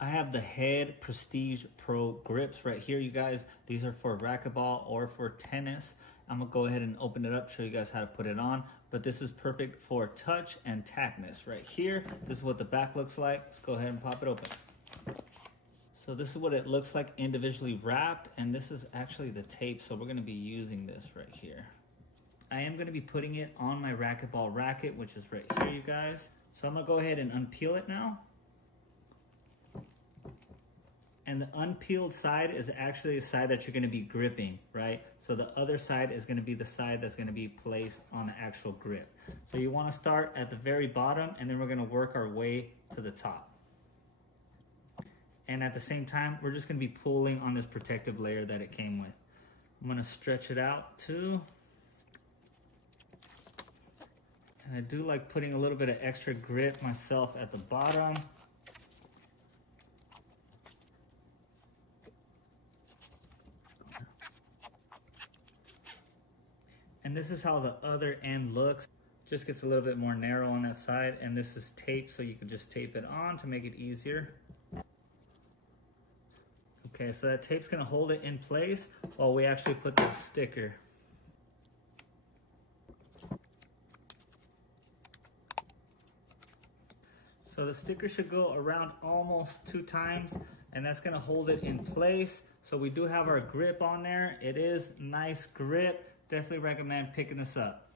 I have the Head Prestige Pro grips right here, you guys. These are for racquetball or for tennis. I'm gonna go ahead and open it up, show you guys how to put it on. But this is perfect for touch and tackness right here. This is what the back looks like. Let's go ahead and pop it open. So this is what it looks like individually wrapped, and this is actually the tape, so we're gonna be using this right here. I am gonna be putting it on my racquetball racket, which is right here, you guys. So I'm gonna go ahead and unpeel it now. And the unpeeled side is actually the side that you're gonna be gripping, right? So the other side is gonna be the side that's gonna be placed on the actual grip. So you wanna start at the very bottom, and then we're gonna work our way to the top. And at the same time, we're just gonna be pulling on this protective layer that it came with. I'm gonna stretch it out too. And I do like putting a little bit of extra grip myself at the bottom. And this is how the other end looks. Just gets a little bit more narrow on that side, and this is tape, so you can just tape it on to make it easier. Okay, so that tape's gonna hold it in place while we actually put the sticker. So the sticker should go around almost 2 times, and that's gonna hold it in place. So we do have our grip on there. It is nice grip. Definitely recommend picking this up.